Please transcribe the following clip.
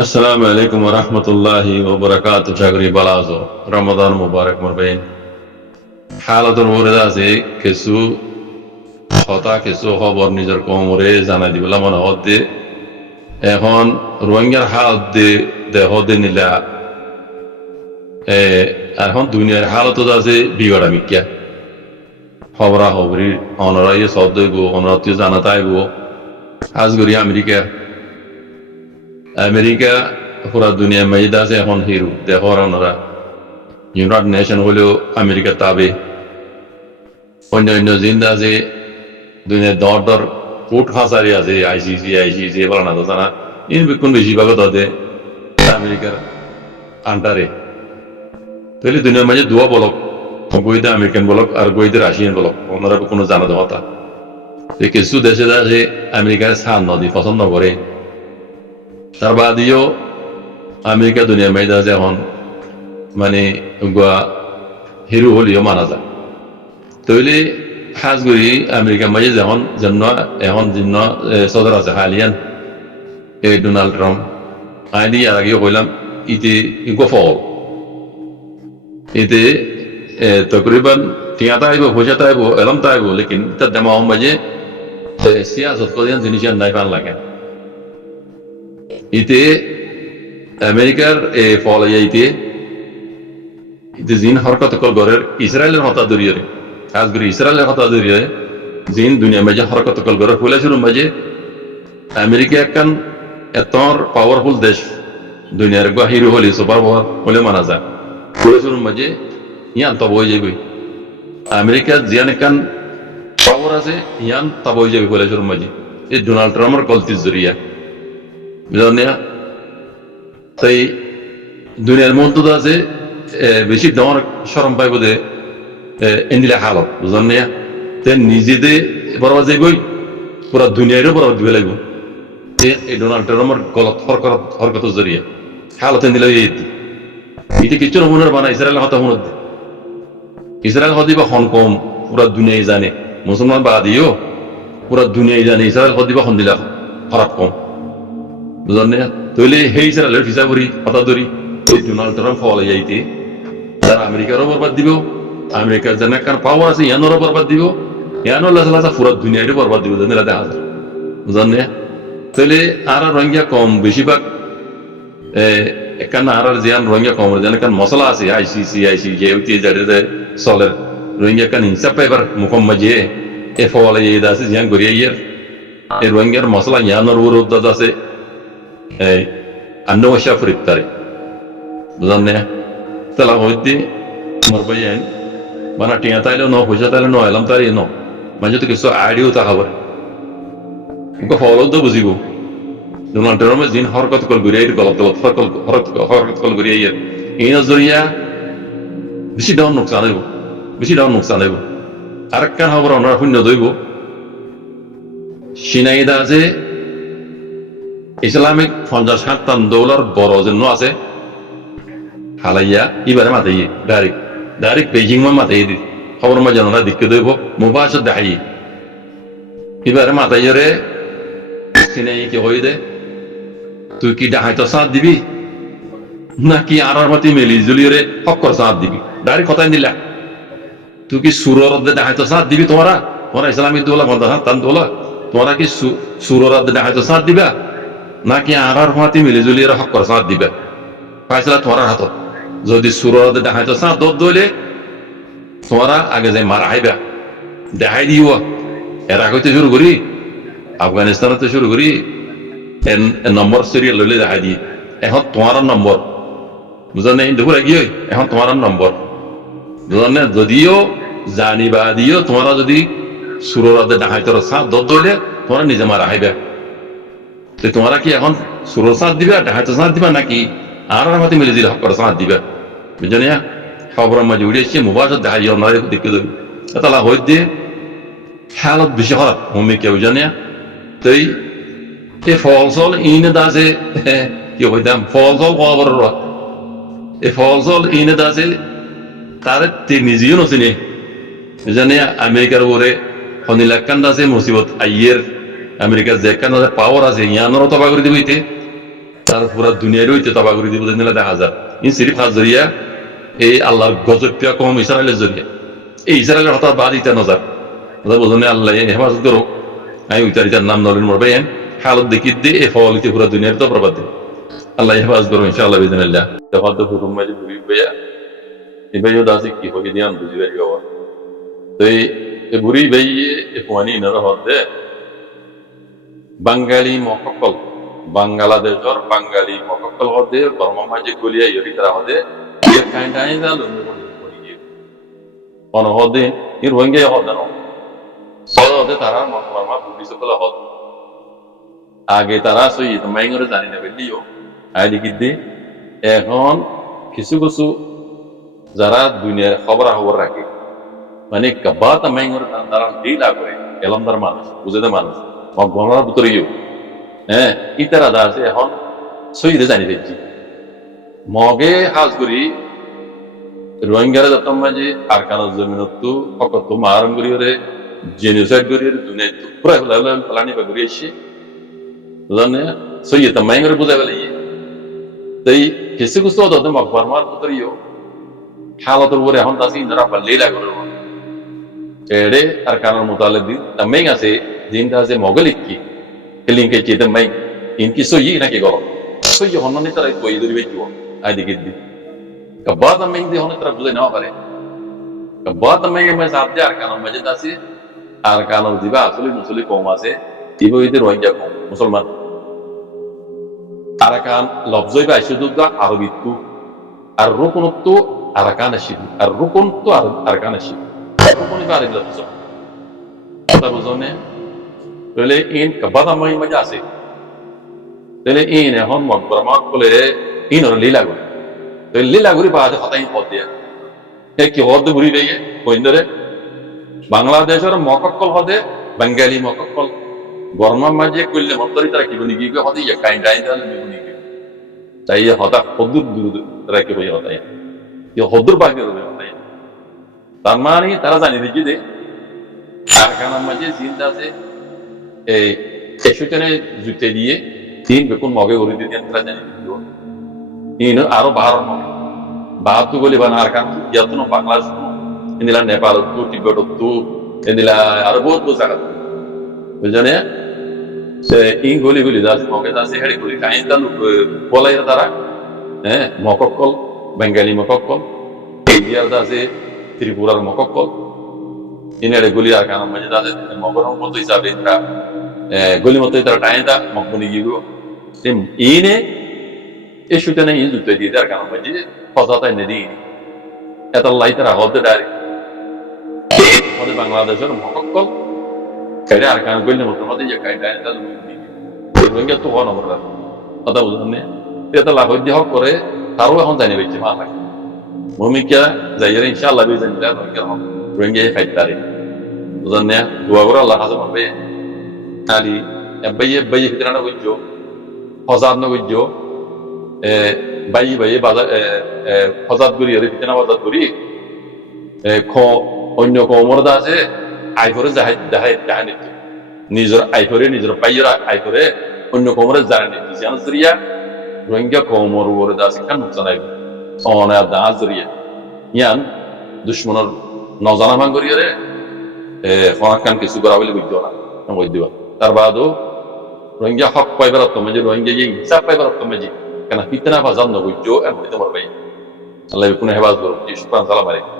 Assalamu alaikum wa rahmatullahi wa barakatuh. Chagri balazo. Ramadan Mubarak marbain. Halatul murida আছে কিছু কথা কিছু খবর নিজের কোমরে জানাই দিবলা মনে হতে এখন রোহিঙ্গার হালত দেহ দে নিলা এখন দুনিয়ার হালত আছে বিগড়া মিকিয়া খবরা খবরি অনরাই সব দইব অনরাত্য জানা তাইব আজগরি আমেরিকা পুরা দুনিয়া মেজিদ আছে এখন হিরু দেহর ওনারা ইউনাইটেড নেশন হলেও আমেরিকা তাবে অন্য অন্য জিন্দা আছে দুনিয়ার দর ফুট হাসারি আছে আইসিসি বলা না তো জানা ইন বিক্ষণ বেশিরভাগ তাদের আমেরিকার আন্টারে তাহলে দুনিয়ার মাঝে দুয়া বলক গইতে আমেরিকান বলক আর গইতে রাশিয়ান বলক ওনারা কোনো জানা দেওয়া কিছু দেশে আছে আমেরিকার সান নদী পছন্দ করে তার বাদেও আমেরিকা দুনিয়ার মেয়েদা আছে এখন মানে হিরো হলিও মানা যায় তৈলে হাজগুড়ি আমেরিকার মাঝে যেমন জন্য এখন জন্য সদর আছে হালিয়ান এই ডোনাল্ড ট্রাম্প আইনি আর আগেও কইলাম ইতে ফল এতে তকরিবান টিয়াতা আইব পয়সাটা আইব এলমটা আইব লেকিন তার দাম মাঝে সিয়াসত কদিন জিনিস নাই পান লাগে ইতে আমেরিকার ফল ইতে জিন হরকত কল গরের ইসরায়েলের হতা দরিয়ে কাজ করি ইসরায়েলের হতা দরিয়ে জিন দুনিয়া মাঝে হরকত কল গরের ফুলে শুরু মাঝে আমেরিকা একখান এত পাওয়ারফুল দেশ দুনিয়ার হিরো হলি সুপার পাওয়ার হলে মানা যায় ফুলে শুরু মাঝে ইয়ান তব হয়ে যাবে আমেরিকা জিয়ান একখান পাওয়ার আছে ইয়ান তব হয়ে যাবে ফুলে শুরু মাঝে এই ডোনাল্ড ট্রাম্পের গলতির জরিয়া বুঝলেন তাই দুনিয়ার মধ্যে আছে বেশি দেওয়ার সরম পাইব দে এনিলে হালত বুঝলেন তে নিজেদের বরবাদ যাইবই পুরা দুনিয়ারও বরবাদ দিবে লাগবে এই ডোনাল্ড ট্রাম্পের গলত হরকত জরিয়া হালত এনিলে এটি কিছু নমুনার বানা ইসরায়েলের হতা মনে ইসরায়েল হদি বা হংকং পুরা দুনিয়ায় জানে মুসলমান বাদিও পুরা দুনিয়ায় জানে ইসরায়েল হদি বা হন্দিলা খারাপ কম বুঝলেন তৈলে সেই ইসরায়েলের ফিসা করি হতা ধরি এই ডোনাল্ড ট্রাম্প ফলে যাইতে যারা আমেরিকারও বরবাদ দিব আমেরিকার যেন কারণ পাওয়ার আছে ইয়ানোরও বরবাদ দিব ইয়ানো লাসা পুরা দুনিয়ারও বরবাদ দিব যেন দেখা যায় বুঝলেন তৈলে আর রোহিঙ্গা কম বেশিরভাগ একান আর জিয়ান রোহিঙ্গা কম যেন কারণ মশলা আছে আইসিসি যে চলে রোহিঙ্গা কান হিসাব পাইবার মুখম মাঝে এ ফলে আছে জিয়ান গড়িয়ে এই রোহিঙ্গার মশলা ইয়ানোর উদ্দাদ আছে আন্ন বসা ফরিত্তারে বুঝলেন তালা হইতে মরবাই আইন মানে টিয়া তাইলে ন পয়সা তাইলে ন এলাম তাই ন মাঝে তো কিছু আইডিও তা খাবার ফলও তো বুঝিব ডোনাল্ড ট্রাম্পের দিন হরকত কল ঘুরিয়ে গলত হরকত কল ঘুরিয়ে এই নজরিয়া বেশি ডাউন নোকসান হইব আর একখান খবর আমরা শূন্য দইব সিনাইদা যে ইসলামিক 50-60 ডলার বড় জন্য আছে হালাইয়া এবারে মাথায় ডাইরেক্ট বেজিং মা মাথায় দি খবর মা জানা দিকে দইব মুবাস দেখাই এবারে মাথায় রে সিনাই কি হই দে তুই কি ডাহাইতো সাথ দিবি নাকি আর মতি মেলি জুলিয়ে হক্কর সাথ দিবি ডাইরেক্ট কথাই দিলা তুই কি সুরর ডাহাইতো সাথ দিবি তোমরা ইসলামিক দোলা 50-60 ডলার তোমরা কি সুরর ডাহাইতো সাথ দিবা নাকি আর মাতি মিলি জুলিয়ে হক্কর সাথ দিবে ফাইসলা তোমার হাতত যদি সুরত দেখাইতো সাথ দর দইলে তোমরা আগে যাই মারা হাইবা দেখাই দিও এরা হইতে শুরু করি আফগানিস্তানতে শুরু করি নম্বর সিরিয়াল লইলে দেখাই দিয়ে এখন তোমার নম্বর বুঝলেন না দেখো গিয়ে এখন তোমার নম্বর বুঝলেন না যদিও জানিবা দিও তোমরা যদি সুরতে দেখাইতো সাথ দর দইলে তোমরা নিজে মারা হাইবা তোমরা কি এখন সুরর সাথ দিবা ডাহাইতো সাথ দিবা নাকি আর মাতি মিলে দিলে হক্কর সাথ দিবা বুঝলেন খবর মাঝে উড়ে এসছে মুবাস দেখাই আপনার দেখতে দেবে তালা হইত দিয়ে হালত বেশি খারাপ মম্মি কেউ জানে তাই এই ফল ইনে দাসে কি হইতাম ফল খবর এই ফল ইনে দাসে তার নিজেও নচিনে বুঝলেন আমেরিকার ওরে শনিলাক্কান দাসে মুসিবত আইয়ের আমেরিকার যে পাওয়ার আছে ইয়ানোর তবা করে দিব ইতে তার পুরা দুনিয়ার হইতে তবা করে দিব দিলে দেখা যায় ইন সিরিফ হাত জরিয়া এই আল্লাহর গজব পিয়া কম ইসরায়েলের জরিয়া এই ইসরায়েলের হঠাৎ বাদ ইতা নজার বোঝনে আল্লাহ হেফাজত করো আমি উইতারিতার নাম নলেন মরবে হালত দেখি দে এ ফল ইতে পুরা দুনিয়ার তো প্রবাদ দিন আল্লাহ হেফাজত করো ইনশাআল্লাহ বিদিনাল্লাহ তখন তো হুকুম মাঝে ঘুরি বইয়া এবাইও দাসি কি হয়ে দিয়ান বুঝি পারি বাবা তো এই বুড়ি বাইয়ে এ পানি নর হতে বাঙালি মককল বাংলাদেশের বাঙালি মককল হতে কর্ম মাঝে গলিয়া ইরি তারা হতে এর কাইন্ডাই দা লন্ডন করে গিয়ে কোন হতে এর রোহিঙ্গা হতে না সব হতে তারা মকরমা বুড়ি সকল হত আগে তারা সই মাইঙ্গরে জানি না বেলিও আইলি কিদ্দি এখন কিছু কিছু যারা দুনিয়ার খবর রাখে মানে কাবাত মাইঙ্গরে তারা ডিলা করে এলমদার মানুষ বুঝেতে মানুষ মকরমার ভিতরেও হ্যাঁ ইতারা দাসে এখন সইরে জানি দেখছি মগে হাজ করি রোহিঙ্গারা যত মাঝে আর কারণ জমিনত অকত মারম করিওরে জেনোসাইড করিওরে দুনিয়া পুরা প্লানি বা করি এসে বুঝলেন সইয়ে তো মাইঙ্গরে বুঝাই পেলে তাই কিছু কিছু অত মকরমার ভিতরেও হালতের উপরে এখন দাসি ইনারা লীলা করে এড়ে আর কারণ মোতালে দিন তামেই আছে দিনটা আছে মগলিক কি লিঙ্কে চেতে মাই ইনকি সই নাকি গল সই হননি তারা কই ধরি বেকিও আই দিকে দি কবা তামেই দি হন তারা বুঝে নাও পারে কবা তামেই মে সাথে আর কারণ মজে দাসি আর কারণ দিবা আসলে মুসলিম কম আছে দিবো ইতে রোহিঙ্গা কম মুসলমান আরাকান লফজই বা শুদ্ধা আরবিতু আর রুকুনতু আরাকান আশিদ আর রুকুনতু আরাকান আশিদ রুকুনি বা আরবি লফজ কথা বুঝনে তাহলে ইন কাবাদা মাই মজা আছে তাহলে ইন এখন মকবরমা বলে ইন ওর লীলা করে তো লীলা করে বাদে হতাই হদ দিয়া কি হদ ঘুরি দেয় কইন্দরে বাংলাদেশের মকক্কল হদে বাঙালি মকক্কল বর্মা মাঝে কইলে মন্তরি তারা কি বনি গিয়ে হদি ইয়া কাইন ডাইন তাহলে নিবনি গিয়ে তাই হতা হদুর দূর তারা কি হই হতাই ইয়া হদুর বাকি হবে হতাই তার মানে তারা জানি দেখি যে আর কারণ মাঝে চিন্তা আছে এই সেখানে জুতে দিয়ে তিন বেকুন মগে গড়ি দিয়ে তারা জানি দিল আরো বাহার মগে বাহাত্তু গলি বানা আর কান ইয়াতুনো বাংলাদেশ ইন্দিলা নেপাল তু তিব্বত তু ইন্দিলা আরো বহুত বহুত জায়গা বুঝলে সে ইন গলি গলি দাস মগে দাসে হেড়ি গলি কাইন তালু বলাই তারা হ্যাঁ মকক্কল বেঙ্গালি মকক্কল এরিয়ার দাসে ত্রিপুরার মকক্কল ইনারে গলি আর কান মাঝে দাসে মগরম মতো হিসাবে তারা গলি মতো তারা টাইনটা মকবনি গিয়ে ইনে এই সুতরাং ইন জুতে দিয়ে আর কান মাঝে কথা এনে দিই এত লাই তারা হতে ডারে আমাদের বাংলাদেশের মকক্কল কাইরে আর কান গলি মতো মতো যে কাইন টাইনটা রোহিঙ্গা তো হন আমরা কথা বুঝলেন এটা লাভ দিয়ে হক করে তারও এখন জানি পেয়েছে মা লাগে ভূমিকা যাই ইনশাআল্লাহ বিজানিল্লাহ রোহিঙ্গা হক রোহিঙ্গা ফাইটারে বুঝলেন না দোয়া করে আল্লাহ হাজার মারবে খালি বাইয়ে ভিতরে না বুঝছো হজার না বুঝছো বাইয়ে বাজার হজার করি ভিতরে না বাজার করি অন্য কমরদা আছে আই করে যাহাই জাহানি নিজের আই করে নিজের বাইয়ের আই করে অন্য কমরে জাহানি জিয়ান জরিয়া রোহিঙ্গা কমর ওরে দা শিক্ষা নুকসান আইব অনা দা জরিয়া ইয়ান দুশ্মনের নজানা মান করিয়া রে ফনাকান কিছু করা বলে বুঝতো না বই দিবা তার বাদও রোহিঙ্গা হক পাইবার মাঝে রোহিঙ্গা হিসাব পাইবার মাঝে কেন ফিতনা বাজার নবুঝো এমন তোমার ভাই আল্লাহ কোনো হেফাজত করো শুকরান সালাম আলাইকুম